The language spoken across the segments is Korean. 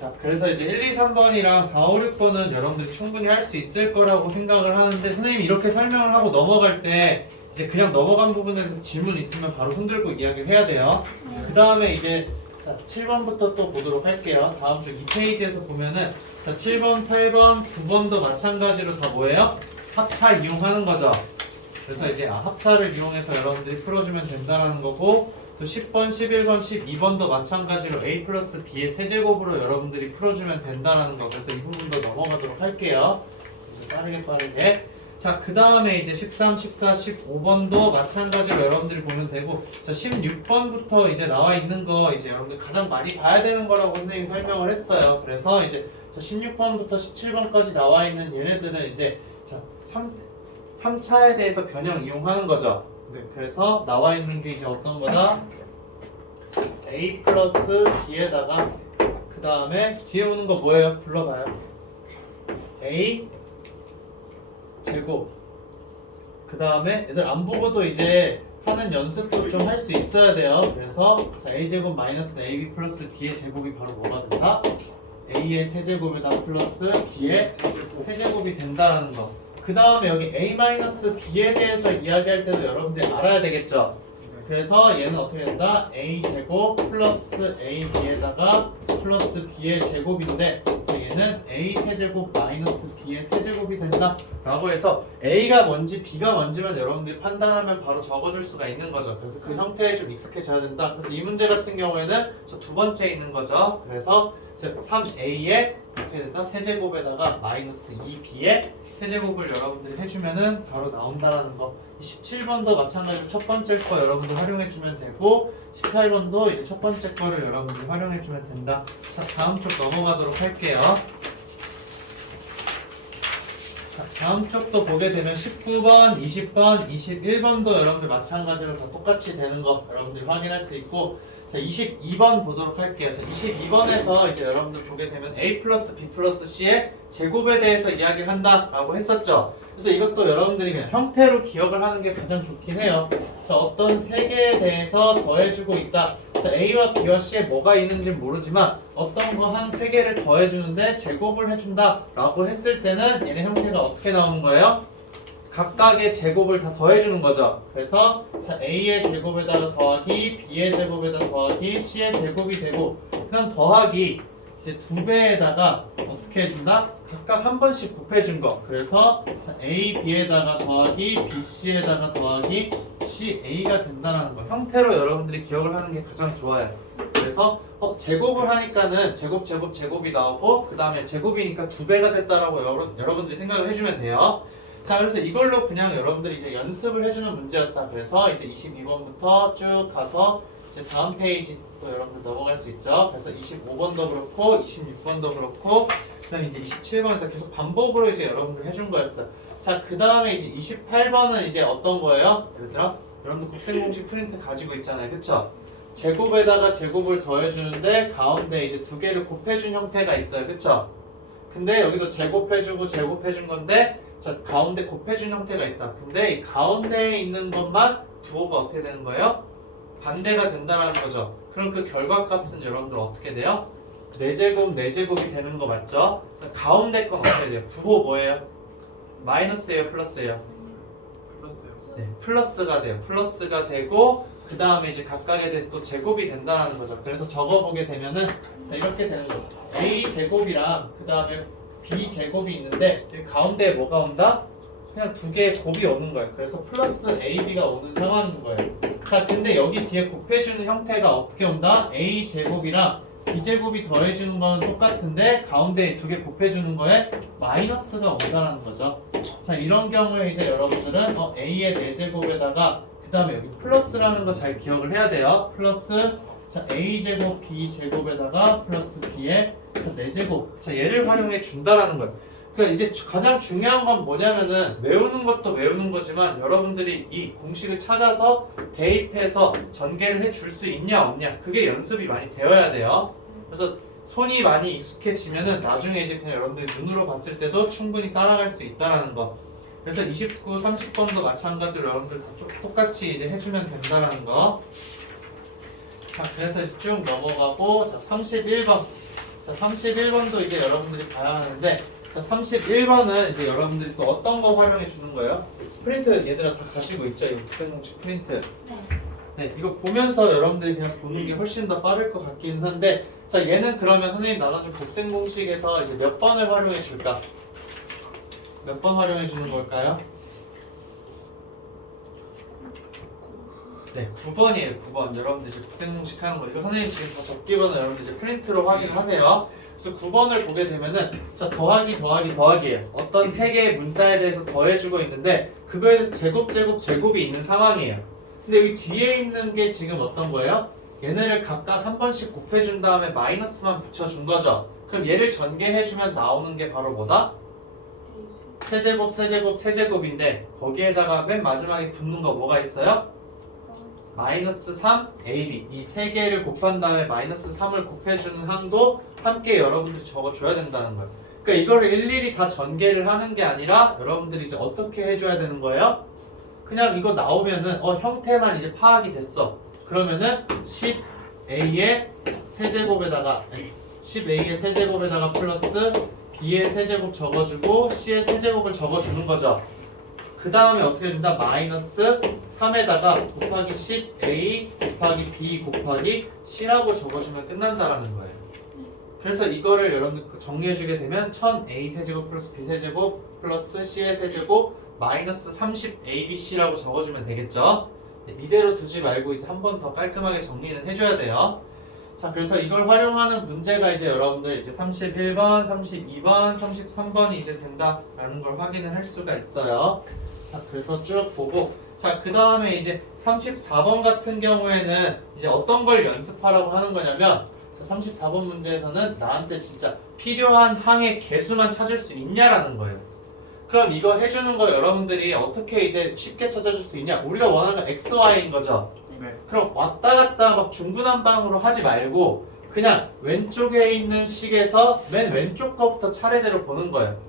자, 그래서 이제 1, 2, 3번이랑 4, 5, 6번은 여러분들이 충분히 할 수 있을 거라고 생각을 하는데 선생님이 이렇게 설명을 하고 넘어갈 때 이제 그냥 넘어간 부분에 대해서 질문 있으면 바로 손들고 이야기를 해야 돼요. 그 다음에 이제 자, 7번부터 또 보도록 할게요. 다음 주 2페이지에서 보면은 자, 7번, 8번, 9번도 마찬가지로 다 뭐예요? 합차 이용하는 거죠. 그래서 이제 합차를 이용해서 여러분들이 풀어주면 된다는 거고 또 10번, 11번, 12번도 마찬가지로 A 플러스 B의 세제곱으로 여러분들이 풀어주면 된다는 거. 그래서 이 부분도 넘어가도록 할게요. 빠르게. 자, 그 다음에 이제 13, 14, 15번도 마찬가지로 여러분들이 보면 되고 자, 16번부터 이제 나와 있는 거 이제 여러분들 가장 많이 봐야 되는 거라고 선생님이 설명을 했어요. 그래서 이제 자, 16번부터 17번까지 나와 있는 얘네들은 이제 자, 3차에 대해서 변형 이용하는 거죠. 네. 그래서 나와 있는 게 이제 어떤 거다? A 플러스 D에다가 그 다음에 뒤에 오는 거 뭐예요? 불러봐요. A 제곱 그 다음에 애들 안 보고도 이제 하는 연습도 좀 할 수 있어야 돼요. 그래서 자, A제곱 마이너스 AB 플러스 B의 제곱이 바로 뭐가 된다? A의 세제곱에다 플러스 B의 세제곱이 된다라는 거. 그 다음에 여기 A-B에 대해서 이야기할 때도 여러분들이 알아야 되겠죠? 그래서 얘는 어떻게 된다? A제곱 플러스 AB에다가 플러스 B의 제곱인데 얘는 A 세제곱 마이너스 B의 세제곱이 된다 라고 해서 A가 뭔지 B가 뭔지만 여러분들이 판단하면 바로 적어줄 수가 있는 거죠. 그래서 그 형태에 좀 익숙해져야 된다. 그래서 이 문제 같은 경우에는 저 두 번째 있는 거죠. 그래서 3A의 어떻게 된다? 세제곱에다가 마이너스 2B의 세제곱을 여러분들이 해주면은 바로 나온다라는 거. 17번도 마찬가지로 첫 번째 거 여러분들 활용해주면 되고 18번도 이제 첫 번째 거를 여러분들이 활용해주면 된다. 자, 다음 쪽 넘어가도록 할게요. 자, 다음 쪽도 보게 되면 19번, 20번, 21번도 여러분들 마찬가지로 다 똑같이 되는 거 여러분들이 확인할 수 있고 자, 22번 보도록 할게요. 자, 22번에서 이제 여러분들 보게 되면 A 플러스 B 플러스 C의 제곱에 대해서 이야기를 한다라고 했었죠. 그래서 이것도 여러분들이 그냥 형태로 기억을 하는 게 가장 좋긴 해요. 자, 어떤 세 개에 대해서 더해주고 있다. 자, A와 B와 C에 뭐가 있는지 모르지만 어떤 거 한 세 개를 더해주는데 제곱을 해준다라고 했을 때는 얘네 형태가 어떻게 나오는 거예요? 각각의 제곱을 다 더해주는 거죠. 그래서 자, A의 제곱에다가 더하기, B의 제곱에다 더하기, C의 제곱이 되고 그 다음 더하기 이제 2배에다가 어떻게 해준다? 각각 한 번씩 곱해준 거. 그래서 자, A, B에다가 더하기, B, C에다가 더하기, C, A가 된다는 거. 형태로 여러분들이 기억을 하는 게 가장 좋아요. 그래서 제곱을 하니까는 제곱이 나오고 그 다음에 제곱이니까 2배가 됐다라고 여러분들이 생각을 해주면 돼요. 자, 그래서 이걸로 그냥 여러분들이 이제 연습을 해주는 문제였다. 그래서 이제 22번부터 쭉 가서 이제 다음 페이지 또 여러분들 넘어갈 수 있죠. 그래서 25번도 그렇고 26번도 그렇고 그다음에 이제 27번에서 계속 반복으로 이제 여러분들 해준 거였어요. 자, 그 다음에 이제 28번은 이제 어떤 거예요? 예를 들어 여러분들 곱셈 공식 프린트 가지고 있잖아요, 그쵸? 제곱에다가 제곱을 더해주는데 가운데 이제 두 개를 곱해준 형태가 있어요, 그쵸? 근데 여기도 제곱해준 건데 자, 가운데 곱해준 형태가 있다. 근데 이 가운데에 있는 것만 부호가 어떻게 되는 거예요? 반대가 된다는 거죠. 그럼 그 결과값은 여러분들 어떻게 돼요? 4제곱이 되는 거 맞죠? 가운데 건 어떻게 돼요? 부호 뭐예요? 마이너스예요? 플러스예요? 플러스요. 네, 플러스가 돼요. 플러스가 되고 그 다음에 이제 각각에 대해서 또 제곱이 된다는 거죠. 그래서 적어보게 되면은 자, 이렇게 되는 거죠. A 제곱이랑 그 다음에 B 제곱이 있는데 가운데에 뭐가 온다? 그냥 두 개의 곱이 오는 거예요. 그래서 플러스 AB가 오는 상황인 거예요. 자, 근데 여기 뒤에 곱해주는 형태가 어떻게 온다? A 제곱이랑 B 제곱이 더해주는 건 똑같은데 가운데에 두 개 곱해주는 거에 마이너스가 온다는 거죠. 자, 이런 경우에 이제 여러분들은 A의 4제곱에다가 그 다음에 여기 플러스라는 거 잘 기억을 해야 돼요. 플러스 자, A제곱 B제곱에다가 플러스 B의 자, 4제곱. 자, 얘를 활용해 준다라는 거예요. 그러니까 이제 가장 중요한 건 뭐냐면은 외우는 것도 외우는 거지만 여러분들이 이 공식을 찾아서 대입해서 전개를 해 줄 수 있냐 없냐 그게 연습이 많이 되어야 돼요. 그래서 손이 많이 익숙해지면은 나중에 이제 그냥 여러분들이 눈으로 봤을 때도 충분히 따라갈 수 있다라는 거. 그래서 29, 30번도 마찬가지로 여러분들 다 똑같이 이제 해주면 된다라는 거. 자, 그래서 쭉 넘어가고 자, 31번. 자, 31번도 이제 여러분들이 봐야 하는데, 자, 31번은 이제 여러분들이 또 어떤 거 활용해 주는 거예요? 프린트 얘들아 다 가지고 있죠? 이 곱셈공식 프린트. 네, 이거 보면서 여러분들이 그냥 보는 게 훨씬 더 빠를 것 같기는 한데, 자, 얘는 그러면 선생님 나눠준 곱셈공식에서 이제 몇 번을 활용해 줄까? 몇 번 활용해 주는 걸까요? 네, 9번이에요. 9번. 여러분들 이제 곱셈공식 하는 거. 이거 선생님 지금 다 적기거나 여러분들 이제 프린트로 확인하세요. 그래서 9번을 보게 되면은, 자, 더하기예요. 어떤 세 개의 문자에 대해서 더해주고 있는데, 그거에 대해서 제곱이 있는 상황이에요. 근데 여기 뒤에 있는 게 지금 어떤 거예요? 얘네를 각각 한 번씩 곱해준 다음에 마이너스만 붙여준 거죠. 그럼 얘를 전개해주면 나오는 게 바로 뭐다? 세제곱인데, 거기에다가 맨 마지막에 붙는 거 뭐가 있어요? 마이너스 3 AB. 이 세 개를 곱한 다음에 마이너스 3을 곱해주는 항도 함께 여러분들이 적어줘야 된다는 거예요. 그러니까 이거를 일일이 다 전개를 하는 게 아니라 여러분들이 이제 어떻게 해줘야 되는 거예요? 그냥 이거 나오면은 형태만 이제 파악이 됐어. 그러면은 10A의 세제곱에다가 플러스 B의 세제곱 적어주고 C의 세제곱을 적어주는 거죠. 그 다음에 어떻게 해준다? 마이너스 3에다가 곱하기 10A 곱하기 B 곱하기 C라고 적어주면 끝난다라는 거예요. 그래서 이거를 여러분들 정리해주게 되면 1000A 세제곱 플러스 B 세제곱 플러스 C의 세제곱 마이너스 30ABC라고 적어주면 되겠죠. 네, 이대로 두지 말고 이제 한 번 더 깔끔하게 정리는 해줘야 돼요. 자, 그래서 이걸 활용하는 문제가 이제 여러분들 이제 31번, 32번, 33번이 이제 된다라는 걸 확인을 할 수가 있어요. 자, 그래서 쭉 보고, 자, 그 다음에 이제 34번 같은 경우에는 이제 어떤 걸 연습하라고 하는 거냐면, 자, 34번 문제에서는 나한테 진짜 필요한 항의 개수만 찾을 수 있냐라는 거예요. 그럼 이거 해주는 거 여러분들이 어떻게 이제 쉽게 찾아줄 수 있냐? 우리가 원하는 X, Y인 거죠? 네. 그럼 왔다 갔다 막 중구난방으로 하지 말고 그냥 왼쪽에 있는 식에서 맨 왼쪽 거부터 차례대로 보는 거예요.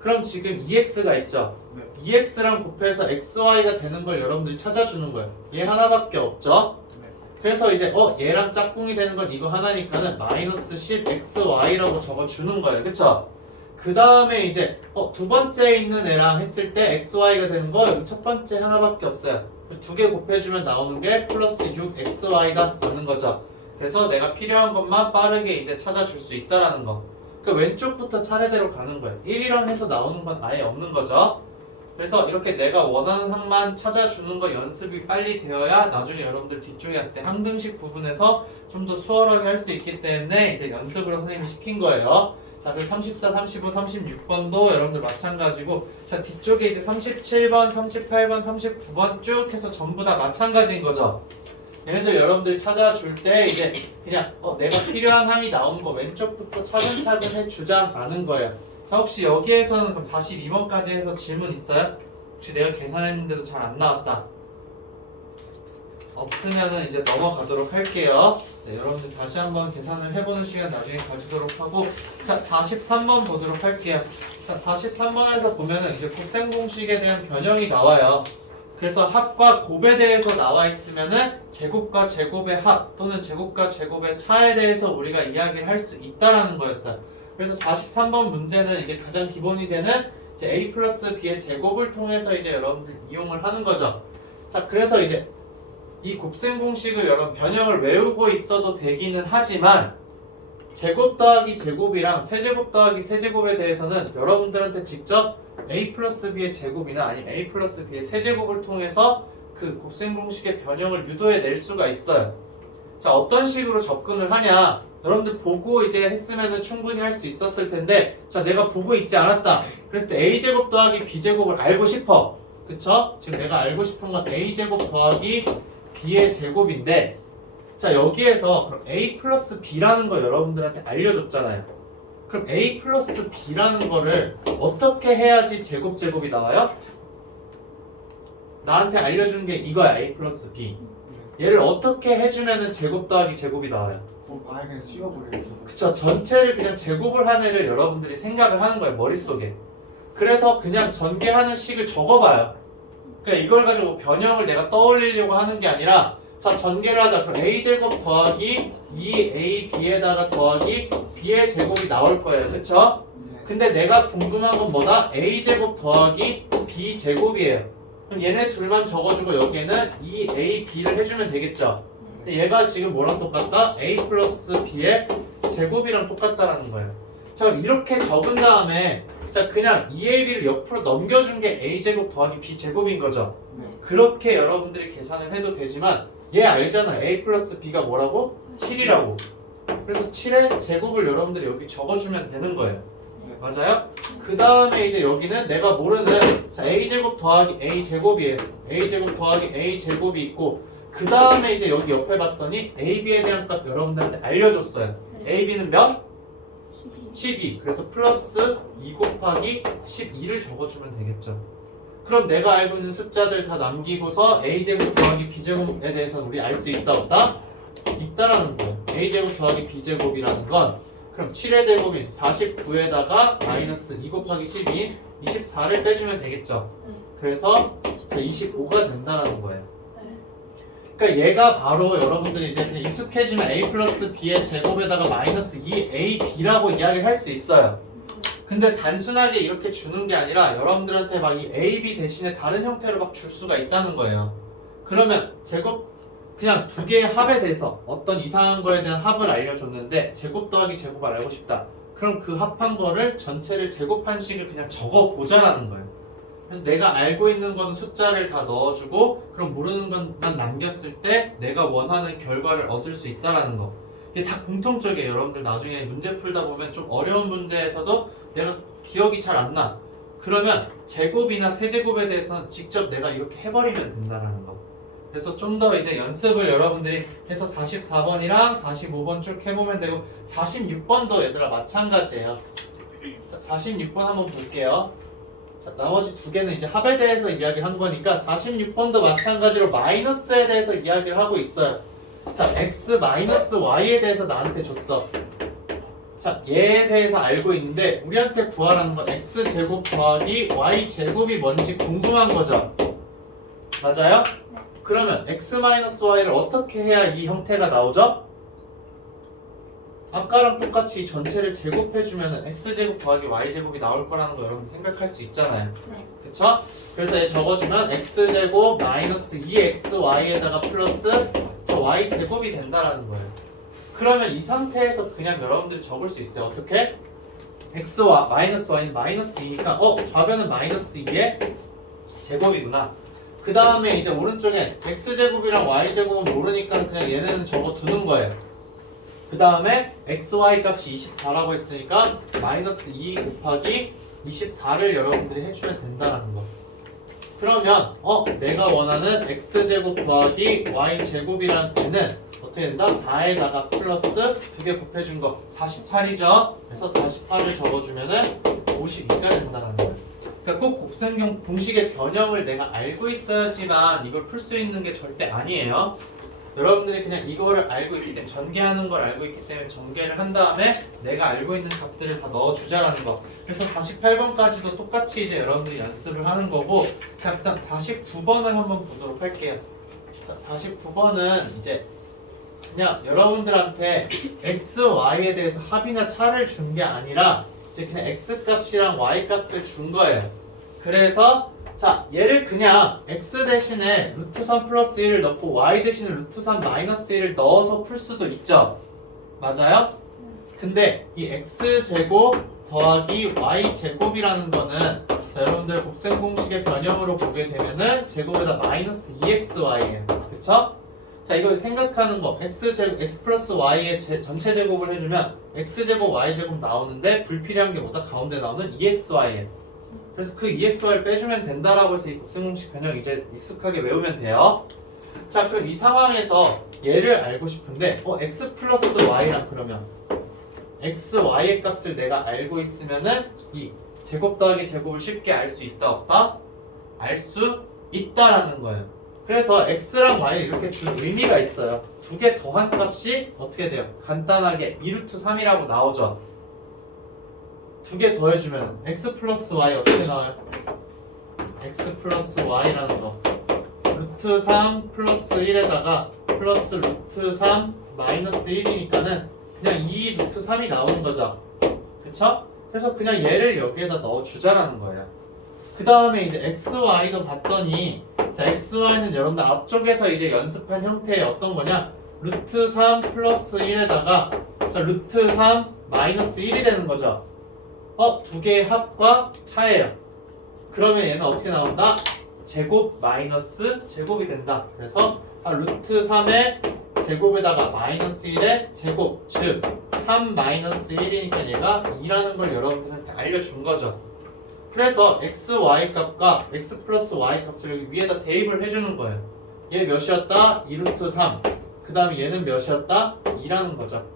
그럼 지금 2x가 있죠? 네. 2x랑 곱해서 xy가 되는 걸 여러분들이 찾아주는 거예요. 얘 하나밖에 없죠? 네. 그래서 이제 얘랑 짝꿍이 되는 건 이거 하나니까는 마이너스 10xy라고 적어주는 거예요. 그쵸? 그 다음에 이제 두 번째 있는 애랑 했을 때 xy가 되는 거 여기 첫 번째 하나밖에 없어요. 두 개 곱해주면 나오는 게 플러스 6xy가 되는 거죠. 그래서 내가 필요한 것만 빠르게 이제 찾아줄 수 있다라는 거. 그 왼쪽부터 차례대로 가는 거예요. 1이랑 해서 나오는 건 아예 없는 거죠. 그래서 이렇게 내가 원하는 항만 찾아주는 거 연습이 빨리 되어야 나중에 여러분들 뒤쪽에 갔을 때 항등식 부분에서 좀 더 수월하게 할 수 있기 때문에 이제 연습으로 선생님이 시킨 거예요. 자, 그리고 34, 35, 36번도 여러분들 마찬가지고, 자, 뒤쪽에 이제 37번, 38번, 39번 쭉 해서 전부 다 마찬가지인 거죠. 얘네들 여러분들이 찾아줄 때 이제 그냥 내가 필요한 항이 나오는 거 왼쪽부터 차근차근 해주자라는 거예요. 자, 혹시 여기에서는 그럼 42번까지 해서 질문 있어요? 혹시 내가 계산했는데도 잘 안 나왔다? 없으면은 이제 넘어가도록 할게요. 네, 여러분들 다시 한번 계산을 해보는 시간 나중에 가지도록 하고, 자, 43번 보도록 할게요. 자, 43번에서 보면은 이제 곱셈공식에 대한 변형이 나와요. 그래서 합과 곱에 대해서 나와 있으면은 제곱과 제곱의 합 또는 제곱과 제곱의 차에 대해서 우리가 이야기를 할 수 있다라는 거였어요. 그래서 43번 문제는 이제 가장 기본이 되는 이제 a 플러스 b의 제곱을 통해서 이제 여러분들 이용을 하는 거죠. 자, 그래서 이제 이 곱셈 공식을 여러분 변형을 외우고 있어도 되기는 하지만 제곱 더하기 제곱이랑 세제곱 더하기 세제곱에 대해서는 여러분들한테 직접 a 플러스 b의 제곱이나 아니면 a 플러스 b의 세제곱을 통해서 그 곱셈 공식의 변형을 유도해 낼 수가 있어요. 자, 어떤 식으로 접근을 하냐? 여러분들 보고 이제 했으면은 충분히 할 수 있었을 텐데, 자, 내가 보고 있지 않았다. 그랬을 때 a제곱 더하기 b제곱을 알고 싶어. 그쵸? 지금 내가 알고 싶은 건 a제곱 더하기 b의 제곱인데, 자, 여기에서 그럼 a 플러스 b라는 거 여러분들한테 알려줬잖아요. 그럼 a 플러스 b라는 거를 어떻게 해야지 제곱이 나와요? 나한테 알려준 게 이거야. a 플러스 b. 얘를 어떻게 해주면은 제곱 더하기 제곱이 나와요? 아예 그냥 씌워버려야죠. 그쵸. 전체를 그냥 제곱을 한 애를 여러분들이 생각을 하는 거예요. 머릿속에. 그래서 그냥 전개하는 식을 적어봐요. 그러니까 이걸 가지고 변형을 내가 떠올리려고 하는 게 아니라, 자, 전개를 하자. 그럼 a제곱 더하기 2ab에다가 더하기 b의 제곱이 나올 거예요. 그쵸? 네. 근데 내가 궁금한 건 뭐다? a제곱 더하기 b제곱이에요. 그럼 얘네 둘만 적어주고 여기에는 이 a, b를 해주면 되겠죠? 근데 얘가 지금 뭐랑 똑같다? a 플러스 b의 제곱이랑 똑같다라는 거예요. 자, 그럼 이렇게 적은 다음에 자 그냥 2ab를 옆으로 넘겨준 게 a제곱 더하기 b제곱인 거죠? 네. 그렇게 여러분들이 계산을 해도 되지만 얘 알잖아요. a 플러스 b가 뭐라고? 7이라고. 그래서 7의 제곱을 여러분들이 여기 적어주면 되는 거예요. 네. 맞아요? 그 다음에 이제 여기는 내가 모르는 자 a제곱 더하기 a제곱이에요. a제곱 더하기 a제곱이 있고 그 다음에 이제 여기 옆에 봤더니 ab에 대한 값 여러분들한테 알려줬어요. ab는 몇? 12. 그래서 플러스 2 곱하기 12를 적어주면 되겠죠. 그럼 내가 알고 있는 숫자들 다 남기고서 a제곱 더하기 b제곱에 대해서는 우리 알 수 있다 없다? 있다라는 거예요. a제곱 더하기 b제곱이라는 건 그럼 7의 제곱인 49에다가 마이너스 2 곱하기 12인 24를 빼주면 되겠죠. 그래서 25가 된다라는 거예요. 그러니까 얘가 바로 여러분들이 이제 그냥 익숙해지면 a 플러스 b의 제곱에다가 마이너스 2ab라고 이야기를 할 수 있어요. 근데 단순하게 이렇게 주는 게 아니라 여러분들한테 막 이 ab 대신에 다른 형태로 막 줄 수가 있다는 거예요. 그러면 제곱 그냥 두 개의 합에 대해서 어떤 이상한 거에 대한 합을 알려줬는데 제곱 더하기 제곱을 알고 싶다. 그럼 그 합한 거를 전체를 제곱한 식을 그냥 적어보자라는 거예요. 그래서 내가 알고 있는 거는 숫자를 다 넣어주고 그럼 모르는 것만 남겼을 때 내가 원하는 결과를 얻을 수 있다라는 거. 이게 다 공통적이에요. 여러분들 나중에 문제 풀다 보면 좀 어려운 문제에서도 내가 기억이 잘 안 나. 그러면 제곱이나 세제곱에 대해서는 직접 내가 이렇게 해버리면 된다라는 거. 그래서 좀 더 이제 연습을 여러분들이 해서 44번이랑 45번 쭉 해보면 되고 46번도 얘들아 마찬가지예요. 자, 46번 한번 볼게요. 자, 나머지 두 개는 이제 합에 대해서 이야기를 한 거니까 46번도 마찬가지로 마이너스에 대해서 이야기를 하고 있어요. 자, x 마이너스 y에 대해서 나한테 줬어. 자, 얘에 대해서 알고 있는데 우리한테 구하라는 건 x제곱 더하기 y제곱이 뭔지 궁금한 거죠. 맞아요? 그러면 x-y를 어떻게 해야 이 형태가 나오죠? 아까랑 똑같이 이 전체를 제곱해주면 x제곱 더하기 y제곱이 나올 거라는 거 여러분 생각할 수 있잖아요. 그쵸? 그래서 얘 적어주면 x제곱 마이너스 2xy에다가 플러스 저 y제곱이 된다라는 거예요. 그러면 이 상태에서 그냥 여러분들이 적을 수 있어요. 어떻게? x와 마이너스 y는 마이너스 2니까 좌변은 마이너스 2의 제곱이구나. 그 다음에 이제 오른쪽에 x제곱이랑 y제곱은 모르니까 그냥 얘네는 적어두는 거예요. 그 다음에 xy 값이 24라고 했으니까 마이너스 2 곱하기 24를 여러분들이 해주면 된다는 거. 그러면 내가 원하는 x제곱 더하기 y제곱이라는 애는 어떻게 된다? 4에다가 플러스 2개 곱해준 거 48이죠? 그래서 48을 적어주면은 52가 된다는 거예요. 그러니까 꼭 곱셈 공식의 변형을 내가 알고 있어야지만 이걸 풀 수 있는 게 절대 아니에요. 여러분들이 그냥 이거를 알고 있기 때문에 전개하는 걸 알고 있기 때문에 전개를 한 다음에 내가 알고 있는 값들을 다 넣어주자라는 거. 그래서 48번까지도 똑같이 이제 여러분들이 연습을 하는 거고 자 일단 49번을 한번 보도록 할게요. 자 49번은 이제 그냥 여러분들한테 x, y에 대해서 합이나 차를 준 게 아니라 이제 그냥 x 값이랑 y 값을 준 거예요. 그래서 자 얘를 그냥 x 대신에 루트 3 플러스 1을 넣고 y 대신에 루트 3 마이너스 1을 넣어서 풀 수도 있죠. 맞아요? 근데 이 x제곱 더하기 y제곱이라는 거는 자 여러분들 곱셈 공식의 변형으로 보게 되면은 제곱에다 마이너스 2xy예요. 그쵸? 자 이거 생각하는 거 x제곱 x 플러스 y의 전체 제곱을 해주면 x제곱 y제곱 나오는데 불필요한 게 뭐다? 가운데 나오는 2xy예요. 그래서 그 2xy를 빼주면 된다라고 해서 이 곱셈 공식 변형 이제 익숙하게 외우면 돼요. 자 그럼 이 상황에서 얘를 알고 싶은데 x 플러스 y랑 그러면 x, y의 값을 내가 알고 있으면은 이 제곱 더하기 제곱을 쉽게 알 수 있다 없다? 알 수 있다라는 거예요. 그래서 x랑 y를 이렇게 줄 의미가 있어요. 두 개 더한 값이 어떻게 돼요? 간단하게 2루트 3이라고 나오죠. 두 개 더해주면 x 플러스 y 어떻게 나와요? x 플러스 y라는 거 루트 3 플러스 1에다가 플러스 루트 3 마이너스 1이니까는 그냥 2 루트 3이 나오는 거죠. 그쵸? 그래서 그냥 얘를 여기에다 넣어주자라는 거예요. 그 다음에 이제 XY도 봤더니 자 XY는 여러분들 앞쪽에서 이제 연습한 형태의 어떤 거냐 루트 3 플러스 1에다가 자 루트 3 마이너스 1이 되는 거죠. 두 개의 합과 차예요. 그러면 얘는 어떻게 나온다? 제곱 마이너스 제곱이 된다. 그래서 루트 3의 제곱에다가 마이너스 1의 제곱 즉 3 마이너스 1이니까 얘가 2라는 걸 여러분들한테 알려준 거죠. 그래서 x, y 값과 x 플러스 y 값을 여기 위에다 대입을 해주는 거예요. 얘 몇이었다? 2루트 3. 그 다음에 얘는 몇이었다? 2라는 거죠.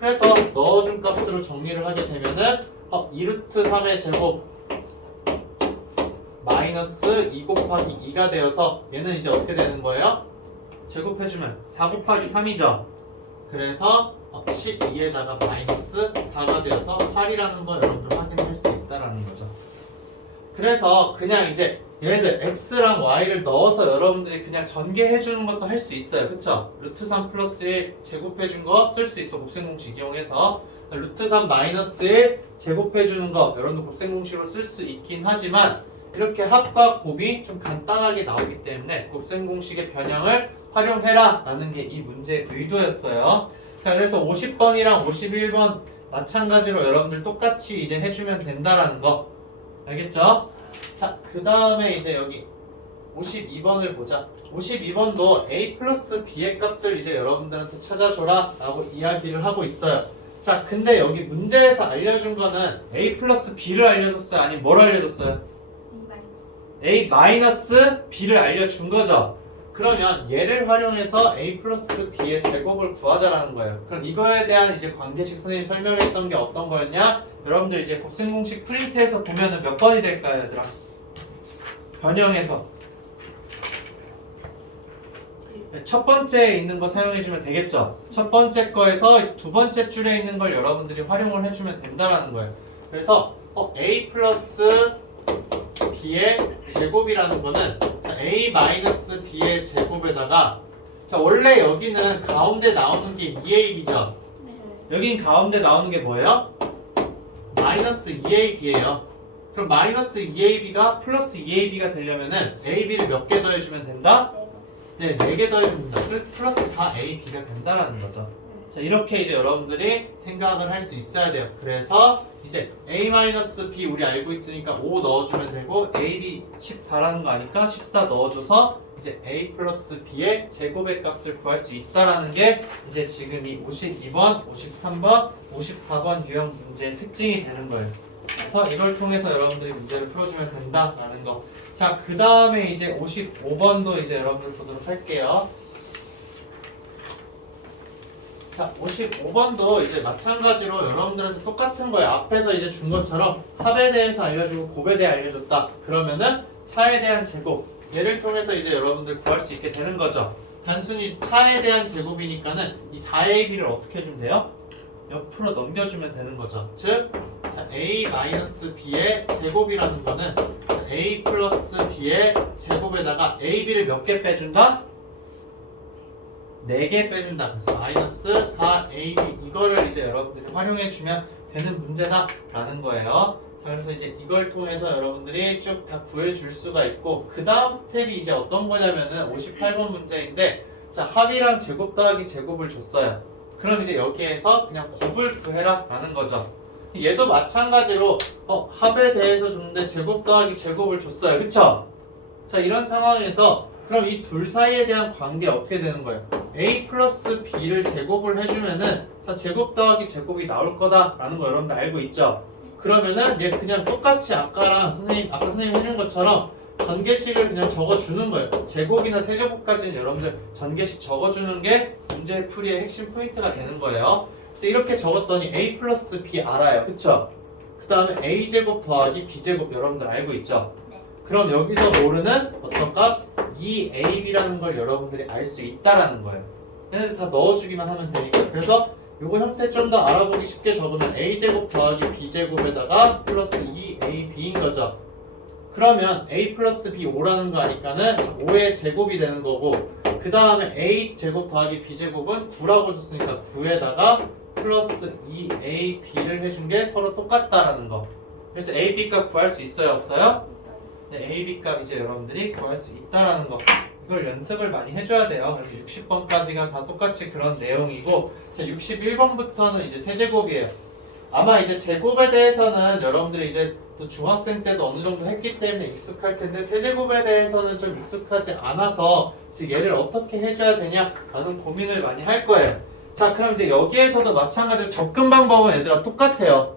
그래서 넣어준 값으로 정리를 하게 되면은 2루트 3의 제곱 마이너스 2 곱하기 2가 되어서 얘는 이제 어떻게 되는 거예요? 제곱해주면 4 곱하기 3이죠. 그래서 12에다가 마이너스 4가 되어서 8이라는 거 여러분들 확인할 수 있다라는 거죠. 그래서 그냥 이제 얘네들 x랑 y를 넣어서 여러분들이 그냥 전개해주는 것도 할 수 있어요. 그쵸? 루트 3 플러스 1 제곱해준 거 쓸 수 있어. 곱셈공식 이용해서 루트 3 마이너스 1 제곱해주는 거 여러분들 곱셈공식으로 쓸 수 있긴 하지만 이렇게 합과 곱이 좀 간단하게 나오기 때문에 곱셈공식의 변형을 활용해라 라는 게 이 문제의 의도였어요. 자 그래서 50번이랑 51번 마찬가지로 여러분들 똑같이 이제 해주면 된다라는 거 알겠죠? 자 그 다음에 이제 여기 52번을 보자. 52번도 a 플러스 b의 값을 이제 여러분들한테 찾아줘라 라고 이야기를 하고 있어요. 자 근데 여기 문제에서 알려준 거는 a 플러스 b를 알려줬어요? 아니면 뭘 알려줬어요? a 마이너스 b를 알려준 거죠. 그러면 얘를 활용해서 a 플러스 b의 제곱을 구하자라는 거예요. 그럼 이거에 대한 이제 관계식 선생님이 설명했던 게 어떤 거였냐? 여러분들 이제 곱셈공식 프린트에서 보면은 몇 번이 될까요, 얘들아? 변형해서 첫 번째에 있는 거 사용해주면 되겠죠? 첫 번째 거에서 이제 두 번째 줄에 있는 걸 여러분들이 활용을 해주면 된다라는 거예요. 그래서 a 플러스 b의 제곱이라는 거는 자, a 마이너스 b의 제곱에다가 자 원래 여기는 가운데 나오는 게 2ab죠. 여긴 가운데 나오는 게 뭐예요? 마이너스 2ab예요. 그럼 마이너스 2ab가 플러스 2ab가 되려면은 ab를 몇 개 더해주면 된다? 네, 4개 더해주면 된다. 그래서 플러스 4ab가 된다라는 거죠. 자 이렇게 이제 여러분들이 생각을 할 수 있어야 돼요. 그래서 이제 a-b 우리 알고 있으니까 5 넣어주면 되고 ab 14라는 거 아니까 14 넣어줘서 이제 a 플러스 b의 제곱의 값을 구할 수 있다라는 게 이제 지금 이 52번, 53번, 54번 유형 문제의 특징이 되는 거예요. 그래서 이걸 통해서 여러분들이 문제를 풀어주면 된다라는 거. 자, 그 다음에 이제 55번도 이제 여러분들 보도록 할게요. 자, 55번도 이제 마찬가지로 여러분들한테 똑같은 거예요. 앞에서 이제 준 것처럼 합에 대해서 알려주고 곱에 대해 알려줬다. 그러면은 차에 대한 제곱 얘를 통해서 이제 여러분들 구할 수 있게 되는 거죠. 단순히 차에 대한 제곱이니까는 이 4ab를 어떻게 해주면 돼요? 옆으로 넘겨주면 되는 거죠. 즉, 자, a-b의 제곱이라는 거는 a 플러스 b의 제곱에다가 ab를 몇 개 빼준다? 4개 빼준다. 그래서 마이너스 4ab 이거를 이제 여러분들이 활용해주면 되는 문제다라는 거예요. 자, 그래서 이제 이걸 통해서 여러분들이 쭉 다 구해줄 수가 있고 그 다음 스텝이 이제 어떤 거냐면은 58번 문제인데 자 합이랑 제곱 더하기 제곱을 줬어요. 그럼 이제 여기에서 그냥 곱을 구해라 라는 거죠. 얘도 마찬가지로 합에 대해서 줬는데 제곱 더하기 제곱을 줬어요. 그쵸? 자 이런 상황에서 그럼 이 둘 사이에 대한 관계 어떻게 되는 거예요? a 플러스 b를 제곱을 해주면은 자 제곱 더하기 제곱이 나올 거다라는 거 여러분들 알고 있죠? 그러면은 얘 그냥 똑같이 아까 선생님 해준 것처럼 전개식을 그냥 적어주는 거예요. 제곱이나 세제곱까지는 여러분들 전개식 적어주는 게 문제 풀이의 핵심 포인트가 되는 거예요. 그래서 이렇게 적었더니 a 플러스 b 알아요. 그쵸? 그 다음에 a 제곱 더하기 b 제곱 여러분들 알고 있죠? 그럼 여기서 모르는 어떤 값 2ab라는 걸 여러분들이 알 수 있다라는 거예요. 얘네들 다 넣어주기만 하면 되니까. 그래서 요거 형태 좀 더 알아보기 쉽게 적으면 a제곱 더하기 b제곱에다가 플러스 2ab인 거죠. 그러면 a 플러스 b 5라는 거 아니까는 5의 제곱이 되는 거고 그 다음에 a 제곱 더하기 b 제곱은 9라고 줬으니까 9에다가 플러스 2ab를 해준 게 서로 똑같다라는 거. 그래서 ab 값 구할 수 있어요, 없어요? 있어요. 네, ab 값 이제 여러분들이 구할 수 있다라는 거. 이걸 연습을 많이 해줘야 돼요. 그래서 60번까지가 다 똑같이 그런 내용이고, 자 61번부터는 이제 세제곱이에요. 아마 이제 제곱에 대해서는 여러분들이 이제 또 중학생 때도 어느 정도 했기 때문에 익숙할 텐데 세제곱에 대해서는 좀 익숙하지 않아서 이제 얘를 어떻게 해줘야 되냐라는 고민을 많이 할 거예요. 자 그럼 이제 여기에서도 마찬가지로 접근 방법은 얘들아 똑같아요.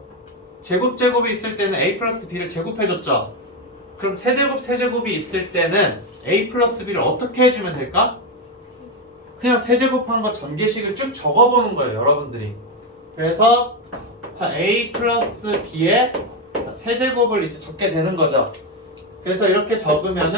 제곱이 있을 때는 a 플러스 b를 제곱해줬죠. 그럼 세제곱이 있을 때는 a 플러스 b를 어떻게 해주면 될까? 그냥 세제곱한 거 전개식을 쭉 적어보는 거예요, 여러분들이. 그래서 자 a 플러스 b의 세제곱을 이제 적게 되는 거죠. 그래서 이렇게 적으면은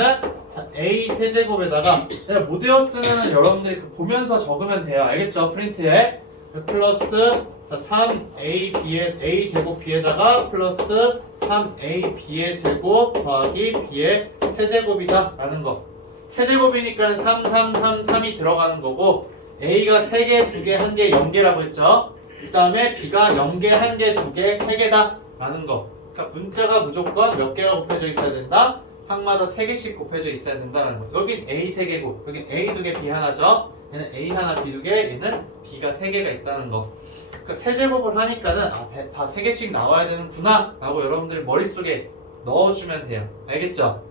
자, a 세제곱에다가 내가 못 외웠으면 여러분들이 그 보면서 적으면 돼요. 알겠죠? 프린트에 플러스 자, 3ab의 a 제곱 b에다가 플러스 3ab의 제곱 더하기 b의 세제곱이다 라는 거. 세제곱이니까는 3, 3, 3, 3이 들어가는 거고 a가 3개, 2개, 1개, 0개라고 했죠. 그 다음에 b가 0개, 1개, 2개, 3개다 라는 거. 그러니까 문자가 무조건 몇 개가 곱해져 있어야 된다? 항마다 3개씩 곱해져 있어야 된다는 거. 여긴 a 3개고 여긴 a 2개, b 하나죠. 얘는 a 하나, b 2개, 얘는 b가 3개가 있다는 거. 그러니까 세제곱을 하니까는 다 3개씩 나와야 되는구나 라고 여러분들 머릿속에 넣어주면 돼요. 알겠죠?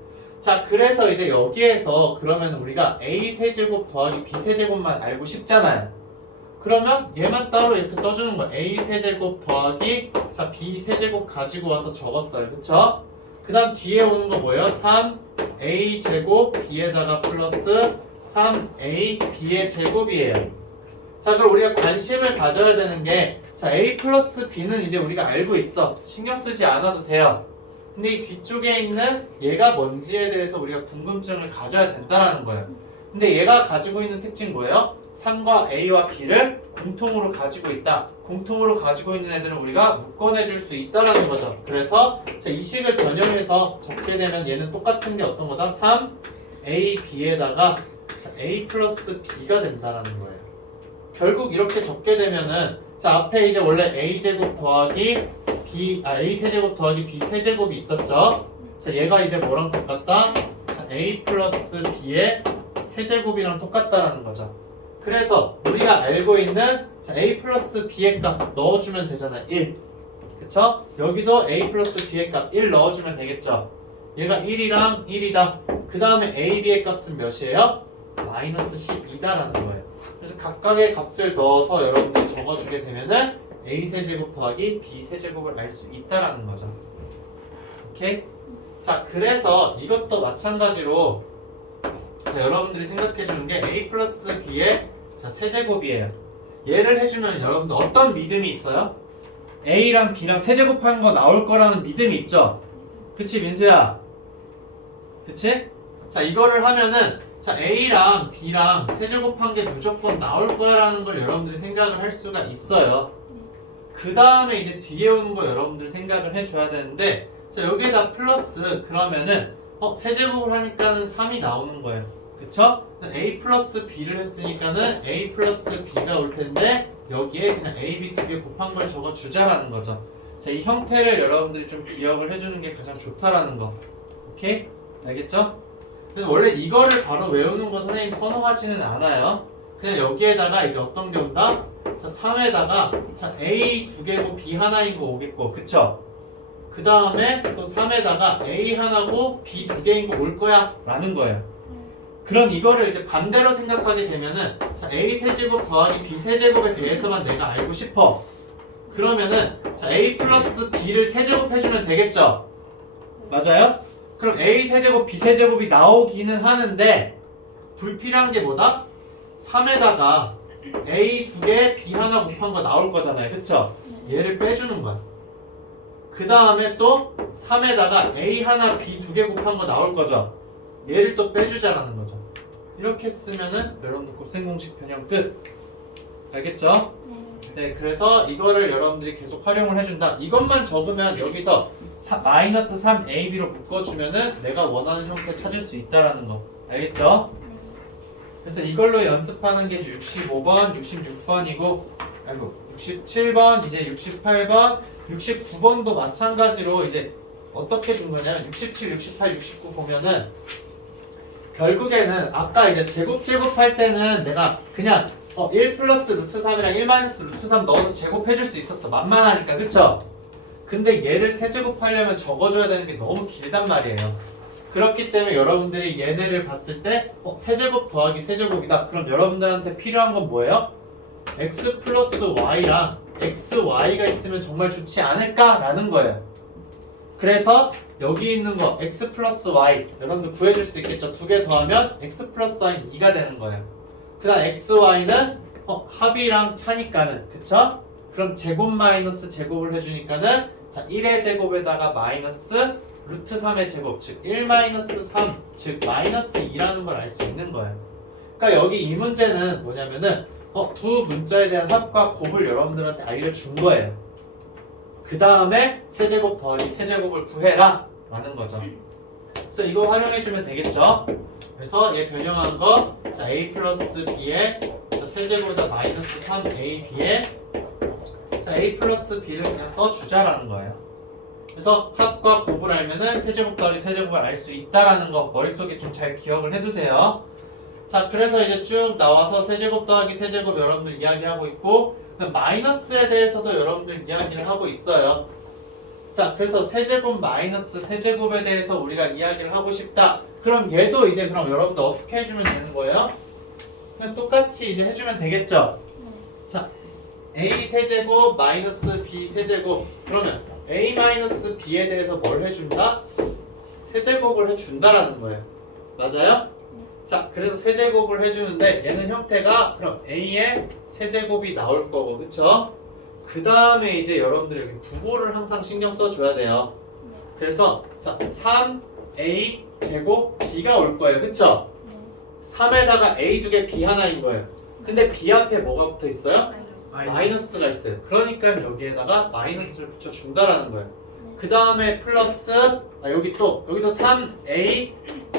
자 그래서 이제 여기에서 그러면 우리가 a 세제곱 더하기 b 세제곱만 알고 싶잖아요. 그러면 얘만 따로 이렇게 써주는 거예요. a 세제곱 더하기 자 b 세제곱 가지고 와서 적었어요. 그쵸? 그 다음 뒤에 오는 거 뭐예요? 3a 제곱 b에다가 플러스 3a b의 제곱이에요. 자 그럼 우리가 관심을 가져야 되는 게 자 a 플러스 b는 이제 우리가 알고 있어. 신경 쓰지 않아도 돼요. 근데 이 뒤쪽에 있는 얘가 뭔지에 대해서 우리가 궁금증을 가져야 된다는 거예요. 근데 얘가 가지고 있는 특징 뭐예요? 3과 a와 b를 공통으로 가지고 있다. 공통으로 가지고 있는 애들은 우리가 묶어내줄 수 있다는 거죠. 그래서 자, 이 식을 변형해서 적게 되면 얘는 똑같은 게 어떤 거다? 3ab에다가 a 플러스 b가 된다는 거예요. 결국 이렇게 적게 되면은 자 앞에 이제 원래 a 제곱 더하기 a 세제곱 더하기 b 세제곱이 있었죠. 자 얘가 이제 뭐랑 똑같다? 자, a 플러스 b의 세제곱이랑 똑같다라는 거죠. 그래서 우리가 알고 있는 자, a 플러스 b의 값 넣어주면 되잖아요. 1. 그쵸? 여기도 a 플러스 b의 값 1 넣어주면 되겠죠. 얘가 1이랑 1이다. 그 다음에 a, b의 값은 몇이에요? 마이너스 12다라는 거예요. 그래서 각각의 값을 넣어서 여러분들이 적어주게 되면은 a 세제곱 더하기 b 세제곱을 알 수 있다라는 거죠. 오케이? 자, 그래서 이것도 마찬가지로 자, 여러분들이 생각해 주는 게 a 플러스 b의 자, 세제곱이에요. 얘를 해주면 여러분들 어떤 믿음이 있어요? a랑 b랑 세제곱한 거 나올 거라는 믿음이 있죠? 그치, 민수야? 그치? 자, 이거를 하면은 자, a랑 b랑 세제곱한 게 무조건 나올 거라는 걸 여러분들이 생각을 할 수가 있어요. 그 다음에 이제 뒤에 오는 거 여러분들 생각을 해줘야 되는데 자, 여기에다 플러스 그러면은 세제곱을 하니까는 3이 나오는 거예요. 그쵸? a 플러스 b를 했으니까는 a 플러스 b가 올 텐데 여기에 그냥 a, b 두 개 곱한 걸 적어주자라는 거죠. 자, 이 형태를 여러분들이 좀 기억을 해주는 게 가장 좋다라는 거. 오케이? 알겠죠? 그래서 원래 이거를 바로 외우는 거 선생님 선호하지는 않아요. 그냥 여기에다가 이제 어떤 게 온다? 자, 3에다가 자, a 두 개고 b 하나인 거 오겠고, 그쵸? 그 다음에 또 3에다가 a 하나고 b 두 개인 거 올 거야 라는 거예요. 그럼 이거를 이제 반대로 생각하게 되면은 자, a 세제곱 더하기 b 세제곱에 대해서만 내가 알고 싶어. 그러면은 자, a 플러스 b를 세제곱 해주면 되겠죠? 맞아요? 그럼 a 세제곱 b 세제곱이 나오기는 하는데 불필요한 게 뭐다? 3에다가 a 두 개 b 하나 곱한 거 나올 거잖아요. 그쵸? 얘를 빼주는 거야. 그 다음에 또 3에다가 a 하나 b 두 개 곱한 거 나올 거죠. 얘를 또 빼주자라는 거죠. 이렇게 쓰면은 여러분들 곱셈 공식 변형 끝. 알겠죠? 네, 그래서 이거를 여러분들이 계속 활용을 해준다. 이것만 적으면 여기서 마이너스 3ab로 묶어주면은 내가 원하는 형태 찾을 수 있다라는 거. 알겠죠? 그래서 이걸로 연습하는 게 65번, 66번이고, 아이고, 67번, 이제 68번, 69번도 마찬가지로 이제 어떻게 준 거냐면 67, 68, 69 보면은 결국에는 아까 이제 제곱할 때는 내가 그냥 1 플러스 루트 3이랑 1 마이너스 루트 3 넣어서 제곱해 줄 수 있었어. 만만하니까. 그쵸? 근데 얘를 세제곱하려면 적어줘야 되는 게 너무 길단 말이에요. 그렇기 때문에 여러분들이 얘네를 봤을 때 세제곱 더하기 세제곱이다. 그럼 여러분들한테 필요한 건 뭐예요? x 플러스 y랑 xy가 있으면 정말 좋지 않을까라는 거예요. 그래서 여기 있는 거 x 플러스 y 여러분들 구해줄 수 있겠죠? 두 개 더하면 x 플러스 y는 2가 되는 거예요. 그 다음 xy는 합이랑 차니까는 그쵸? 그럼 제곱 마이너스 제곱을 해주니까는 자 1의 제곱에다가 마이너스 루트 3의 제곱 즉 1 마이너스 3 즉 마이너스 2라는 걸 알 수 있는 거예요. 그러니까 여기 이 문제는 뭐냐면은 두 문자에 대한 합과 곱을 여러분들한테 알려준 거예요. 그 다음에 세제곱 더하기 세제곱을 구해라 라는 거죠. 그래서 이거 활용해주면 되겠죠. 그래서 얘 변형한 거 자, a 플러스 b에 세제곱에다 마이너스 3ab에 자, a 플러스 b를 그냥 써주자라는 거예요. 그래서 합과 곱을 알면은 세제곱 더하기 세제곱을 알 수 있다라는 거 머릿속에 좀 잘 기억을 해두세요. 자, 그래서 이제 쭉 나와서 세제곱 더하기 세제곱 여러분들 이야기하고 있고 마이너스에 대해서도 여러분들 이야기를 하고 있어요. 자, 그래서 세제곱 마이너스 세제곱에 대해서 우리가 이야기를 하고 싶다. 그럼 얘도 이제 그럼 여러분들 어떻게 해주면 되는 거예요? 그냥 똑같이 이제 해주면 되겠죠? 자, a 세제곱 마이너스 b 세제곱 그러면 a 마이너스 b에 대해서 뭘 해준다? 세제곱을 해준다라는 거예요. 맞아요? 자, 그래서 세제곱을 해주는데 얘는 형태가 그럼 a의 세제곱이 나올 거고 그쵸? 그 다음에 이제 여러분들이 여기 부호를 항상 신경 써줘야 돼요. 그래서 자 3a 제곱 b가 올 거예요. 그쵸? 3에다가 a 두 개 b 하나인 거예요. 근데 b 앞에 뭐가 붙어 있어요? 마이너스가 있어요. 그러니까 여기에다가 마이너스를 붙여준다라는 거예요. 그 다음에 플러스 여기도 3a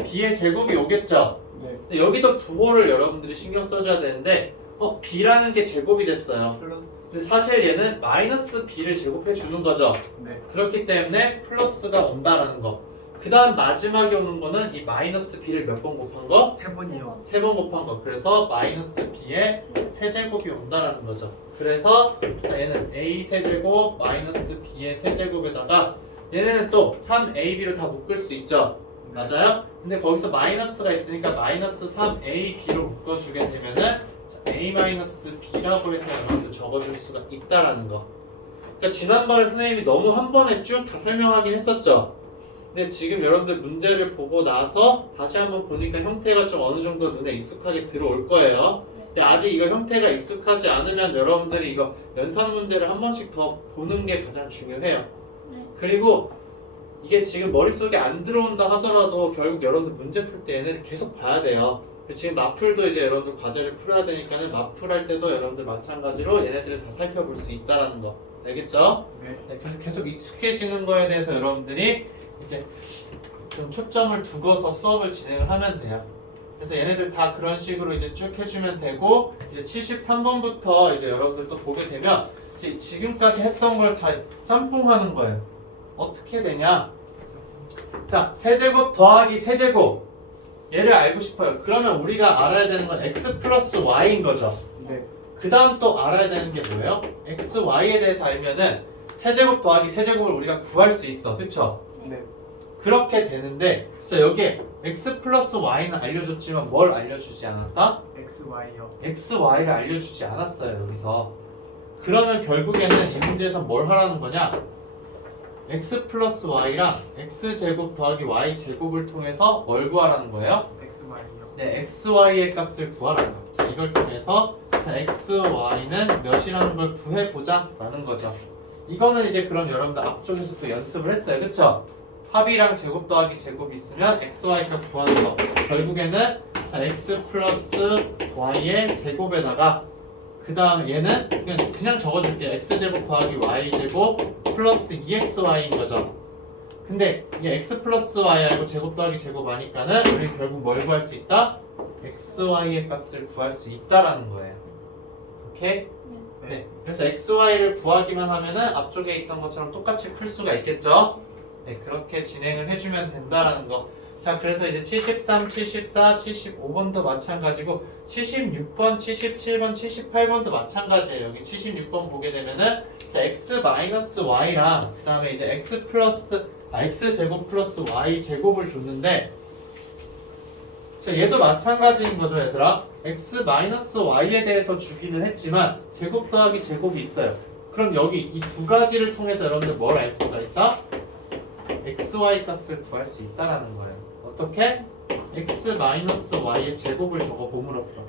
b의 제곱이 오겠죠? 네. 근데 여기도 부호를 여러분들이 신경 써줘야 되는데 b라는 게 제곱이 됐어요. 플러스. 근데 사실 얘는 마이너스 b를 제곱해 주는 거죠. 네. 그렇기 때문에 플러스가 온다라는 거. 그 다음 마지막에 오는 거는 이 마이너스 b를 몇 번 곱한 거? 세 번이요. 3번 곱한 거. 그래서 마이너스 b의 세제곱이 온다라는 거죠. 그래서 자, 얘는 a 세제곱 마이너스 b의 세제곱에다가 얘네는 또 3ab를 다 묶을 수 있죠. 맞아요? 근데 거기서 마이너스가 있으니까 마이너스 3ab로 묶어주게 되면은 a-b라고 해서 여러분들 적어줄 수가 있다라는 거. 그러니까 지난번에 선생님이 너무 한 번에 쭉 다 설명하긴 했었죠. 근데 지금 여러분들 문제를 보고 나서 다시 한번 보니까 형태가 좀 어느 정도 눈에 익숙하게 들어올 거예요. 근데 아직 이거 형태가 익숙하지 않으면 여러분들이 이거 연산 문제를 한 번씩 더 보는 게 가장 중요해요. 그리고 이게 지금 머릿속에 안 들어온다 하더라도 결국 여러분들 문제 풀 때 얘네를 계속 봐야 돼요. 지금 마풀도 이제 여러분들 과제를 풀어야 되니까는 마풀 할 때도 여러분들 마찬가지로 얘네들을 다 살펴볼 수 있다라는 거. 알겠죠? 네. 그래서 계속 익숙해지는 거에 대해서 여러분들이 이제 좀 초점을 두고서 수업을 진행을 하면 돼요. 그래서 얘네들 다 그런 식으로 이제 쭉 해주면 되고 이제 73번부터 이제 여러분들 또 보게 되면 지금까지 했던 걸 다 짬뽕하는 거예요. 어떻게 되냐? 자, 세제곱 더하기 세제곱 얘를 알고 싶어요. 그러면 우리가 알아야 되는 건 x 플러스 y인 거죠. 네. 그 다음 또 알아야 되는 게 뭐예요? x, y에 대해서 알면은 세제곱 더하기 세제곱을 우리가 구할 수 있어. 그쵸? 네. 그렇게 되는데 자 여기에 x 플러스 y는 알려줬지만 뭘 알려주지 않았다? X, Y요. x, y를 알려주지 않았어요. 여기서. 그러면 결국에는 이 문제에서 뭘 하라는 거냐? x 플러스 y랑 x제곱 더하기 y제곱을 통해서 뭘 구하라는 거예요? X, Y요. 네, x, y의 값을 구하라는 거예요. 자, 이걸 통해서 자, x, y는 몇이라는 걸 구해보자 라는 거죠. 이거는 이제 그럼 여러분들 앞쪽에서 또 연습을 했어요. 그쵸? 합이랑 제곱 더하기 제곱이 있으면 x, y 값 구하는 거. 결국에는 자, x 플러스 y의 제곱에다가 그 다음에 얘는 그냥 적어줄게요. x제곱 더하기 y제곱 플러스 2xy인 거죠. 근데 이게 x 플러스 y 알고 제곱 더하기 제곱 하니까는 우리 결국 뭘 구할 수 있다? xy의 값을 구할 수 있다라는 거예요. 오케이? 네. 그래서 xy를 구하기만 하면은 앞쪽에 있던 것처럼 똑같이 풀 수가 있겠죠? 네, 그렇게 진행을 해주면 된다라는 거. 자, 그래서 이제 73, 74, 75번도 마찬가지고 76번, 77번, 78번도 마찬가지예요. 여기 76번 보게 되면은 자, x-y랑 그 다음에 이제 x제곱 플러스 y제곱을 줬는데 자, 얘도 마찬가지인 거죠, 얘들아. x-y에 대해서 주기는 했지만 제곱 더하기 제곱이 있어요. 그럼 여기 이 두 가지를 통해서 여러분들 뭘 알 수가 있다? xy 값을 구할 수 있다라는 거예요. 어떻게? x-y의 제곱을 적어 봄으로써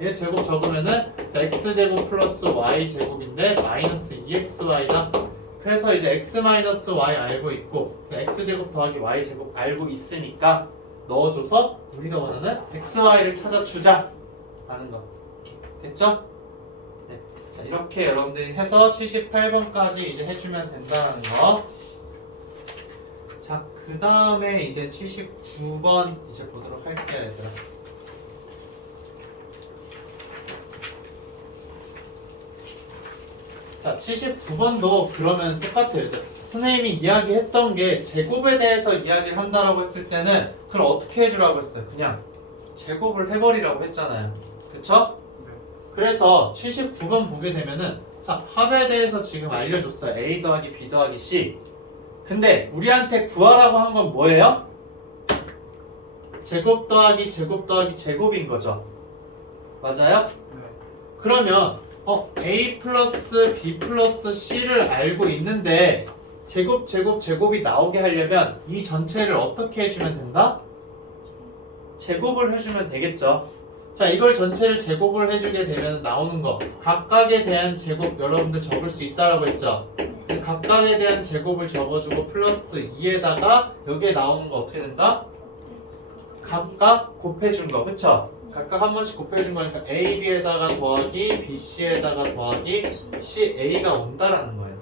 얘 제곱 적으면은 자, x제곱 플러스 y제곱인데 마이너스 2xy다. 그래서 이제 x-y 알고 있고 x제곱 더하기 y제곱 알고 있으니까 넣어줘서 우리가 원하는 xy를 찾아주자 라는 거. 됐죠? 네. 자, 이렇게 여러분들이 해서 78번까지 이제 해주면 된다는 거. 자, 그 다음에 이제 79번 이제 보도록 할게요, 얘들아. 자, 79번도 그러면 똑같아요. 이제 선생님이 이야기했던 게 제곱에 대해서 이야기를 한다라고 했을 때는 그걸 어떻게 해주라고 했어요? 그냥 제곱을 해버리라고 했잖아요. 그쵸? 그래서 79번 보게 되면은 자, 합에 대해서 지금 알려줬어요. A 더하기 B 더하기 C. 근데 우리한테 구하라고 한 건 뭐예요? 제곱 더하기 제곱 더하기 제곱인 거죠. 맞아요? 그러면 A 플러스 B 플러스 C를 알고 있는데 제곱이 나오게 하려면 이 전체를 어떻게 해주면 된다? 제곱을 해주면 되겠죠. 자, 이걸 전체를 제곱을 해주게 되면 나오는 거 각각에 대한 제곱 여러분들 적을 수 있다라고 했죠. 각각에 대한 제곱을 적어주고 플러스 2에다가 여기에 나오는 거 어떻게 된다? 각각 곱해준 거, 그쵸? 각각 한 번씩 곱해준 거니까 A, B에다가 더하기 B, C에다가 더하기 C, A가 온다라는 거예요.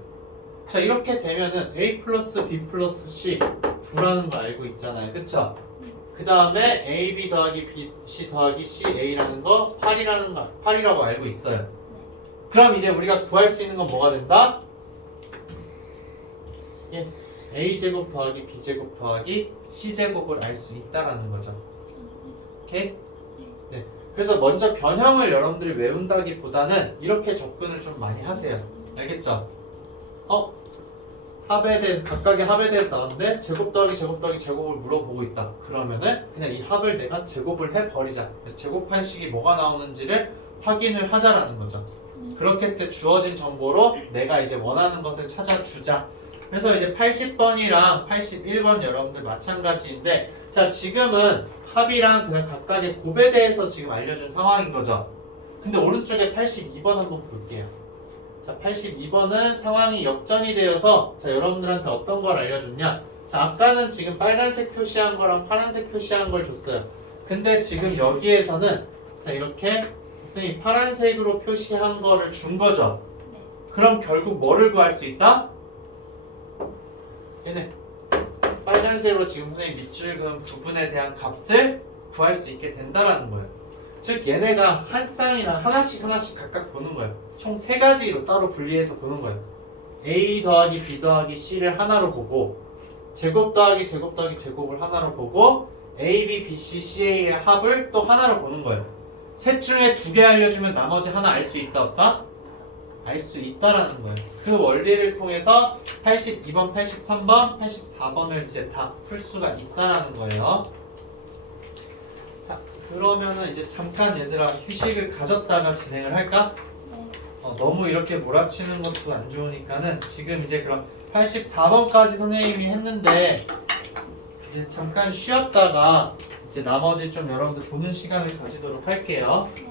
자, 이렇게 되면은 A 플러스 B 플러스 C 9라는 거 알고 있잖아요, 그쵸? 그 다음에 A, B 더하기 B, C 더하기 C, A라는 거 8이라고 알고 있어요. 그럼 이제 우리가 구할 수 있는 건 뭐가 된다? 예, A제곱 더하기 B제곱 더하기 C제곱을 알 수 있다라는 거죠. 오케이? 네. 그래서 먼저 변형을 여러분들이 외운다기보다는 이렇게 접근을 좀 많이 하세요. 알겠죠? 합에 대해서 각각의 합에 대해서 나왔는데 제곱 더하기 제곱 더하기 제곱을 물어보고 있다. 그러면은 그냥 이 합을 내가 제곱을 해버리자. 그래서 제곱한 식이 뭐가 나오는지를 확인을 하자라는 거죠. 그렇게 했을 때 주어진 정보로 내가 이제 원하는 것을 찾아주자. 그래서 이제 80번이랑 81번 여러분들 마찬가지인데 자, 지금은 합이랑 그냥 각각의 곱에 대해서 지금 알려준 상황인 거죠. 근데 오른쪽에 82번 한번 볼게요. 자, 82번은 상황이 역전이 되어서 자, 여러분들한테 어떤 걸 알려줬냐? 자, 아까는 지금 빨간색 표시한 거랑 파란색 표시한 걸 줬어요. 근데 지금 여기에서는 자, 이렇게 선생님이 파란색으로 표시한 거를 준 거죠. 그럼 결국 뭐를 구할 수 있다? 얘네 빨간색으로 지금 선생님 밑줄 그은 부분에 대한 값을 구할 수 있게 된다라는 거예요. 즉 얘네가 한 쌍이나 하나씩 각각 보는 거예요. 총 3가지로 따로 분리해서 보는 거예요. A 더하기 B 더하기 C를 하나로 보고 제곱 더하기 제곱 더하기 제곱을 하나로 보고 A, B, B, C, CA의 합을 또 하나로 보는 거예요. 셋 중에 2개 알려주면 나머지 하나 알 수 있다 없다? 알 수 있다라는 거예요. 그 원리를 통해서 82번, 83번, 84번을 이제 다 풀 수가 있다라는 거예요. 자, 그러면은 이제 잠깐 얘들아 휴식을 가졌다가 진행을 할까? 너무 이렇게 몰아치는 것도 안 좋으니까는 지금 이제 그럼 84번까지 선생님이 했는데 이제 잠깐 쉬었다가 이제 나머지 좀 여러분들 보는 시간을 가지도록 할게요. 네.